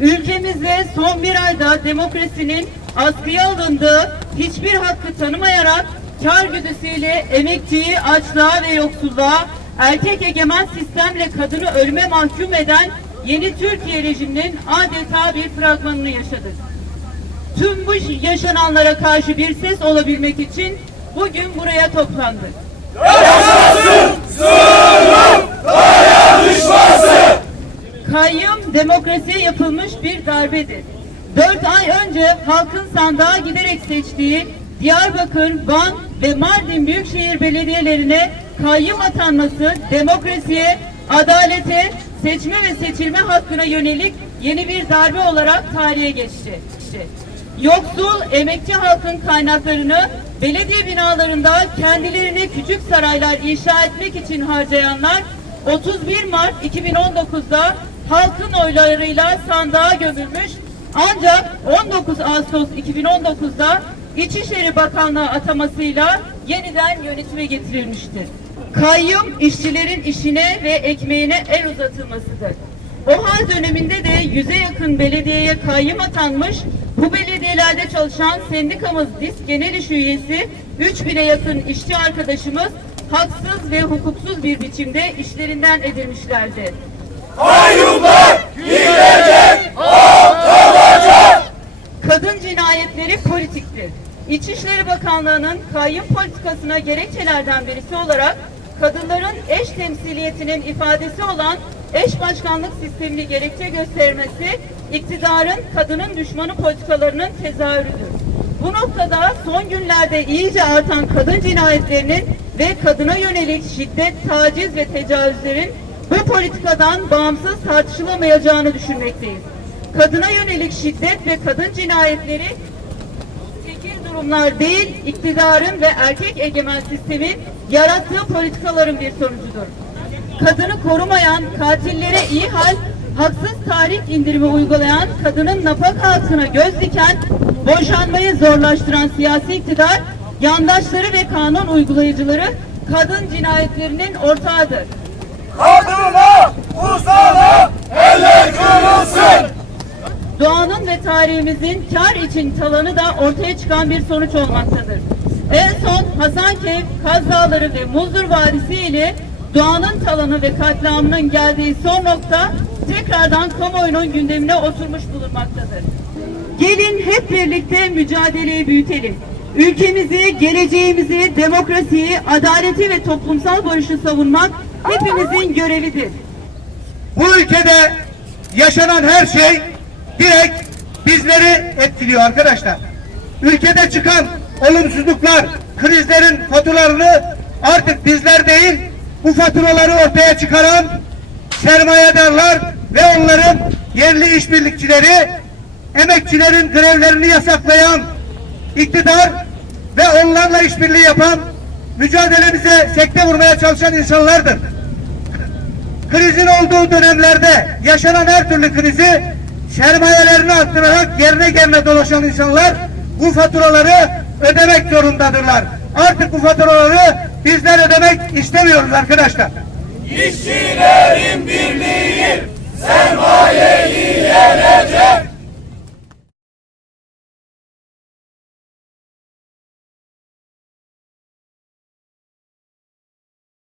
Ülkemizde son bir ayda demokrasinin askıya alındığı, hiçbir hakkı tanımayarak kar güdüsüyle emekçiyi açlığa ve yoksulluğa, erkek egemen sistemle kadını ölüme mahkum eden yeni Türkiye rejiminin adeta bir fragmanını yaşadık. Tüm bu yaşananlara karşı bir ses olabilmek için bugün buraya toplandık. Yaşasın sığınık dayanışması! Kayyum demokrasiye yapılmış bir darbedir. 4 ay önce halkın sandığa giderek seçtiği Diyarbakır, Van ve Mardin Büyükşehir Belediyelerine kayyum atanması demokrasiye, adalete, seçme ve seçilme hakkına yönelik yeni bir darbe olarak tarihe geçti. Yoksul, emekçi halkın kaynaklarını belediye binalarında kendilerine küçük saraylar inşa etmek için harcayanlar 31 Mart 2019'da halkın oylarıyla sandığa gömülmüş, ancak 19 Ağustos 2019'da İçişleri Bakanlığı atamasıyla yeniden yönetime getirilmiştir. Kayyum, işçilerin işine ve ekmeğine el uzatılmasıdır. O hal döneminde de 100'e yakın belediyeye kayyum atanmış, bu belediyelerde çalışan sendikamız DİSK Genel İş Üyesi 3000'e yakın işçi arkadaşımız haksız ve hukuksuz bir biçimde işlerinden edilmişlerdi. Kayyumlar gidecek, atılacak! Kadın cinayetleri politiktir. İçişleri Bakanlığı'nın kayyum politikasına gerekçelerden birisi olarak kadınların eş temsiliyetinin ifadesi olan eş başkanlık sistemini gerekçe göstermesi, iktidarın kadının düşmanı politikalarının tezahürüdür. Bu noktada son günlerde iyice artan kadın cinayetlerinin ve kadına yönelik şiddet, taciz ve tecavüzlerin bu politikadan bağımsız tartışılamayacağını düşünmekteyiz. Kadına yönelik şiddet ve kadın cinayetleri tekil durumlar değil, iktidarın ve erkek egemen sistemin yarattığı politikaların bir sonucudur. Kadını korumayan, katillere iyi hal, haksız tahrik indirimi uygulayan, kadının nafaka hakkına göz diken, boşanmayı zorlaştıran siyasi iktidar, yandaşları ve kanun uygulayıcıları kadın cinayetlerinin ortağıdır. Kadına uzanın, eller kırılsın! Doğanın ve tarihimizin kar için talanı da ortaya çıkan bir sonuç olmaktadır. En son Hasankeyf, Kaz Dağları ve Muzdur Vadisi ile doğanın talanı ve katliamının geldiği son nokta tekrardan kamuoyunun gündemine oturmuş bulunmaktadır. Gelin hep birlikte mücadeleyi büyütelim. Ülkemizi, geleceğimizi, demokrasiyi, adaleti ve toplumsal barışı savunmak hepimizin görevidir. Bu ülkede yaşanan her şey direkt bizleri etkiliyor arkadaşlar. Ülkede çıkan olumsuzluklar, krizlerin faturalarını artık bizler değil, bu faturaları ortaya çıkaran sermayedarlar ve onların yerli işbirlikçileri, emekçilerin grevlerini yasaklayan iktidar ve onlarla işbirliği yapan, mücadelemize sekte vurmaya çalışan insanlardır. Krizin olduğu dönemlerde yaşanan her türlü krizi sermayelerini arttırarak yerine gelme dolaşan insanlar bu faturaları ödemek zorundadırlar. Artık bu faturaları bizler ödemek istemiyoruz arkadaşlar. İşçilerin birliği sermayeyi yenecek.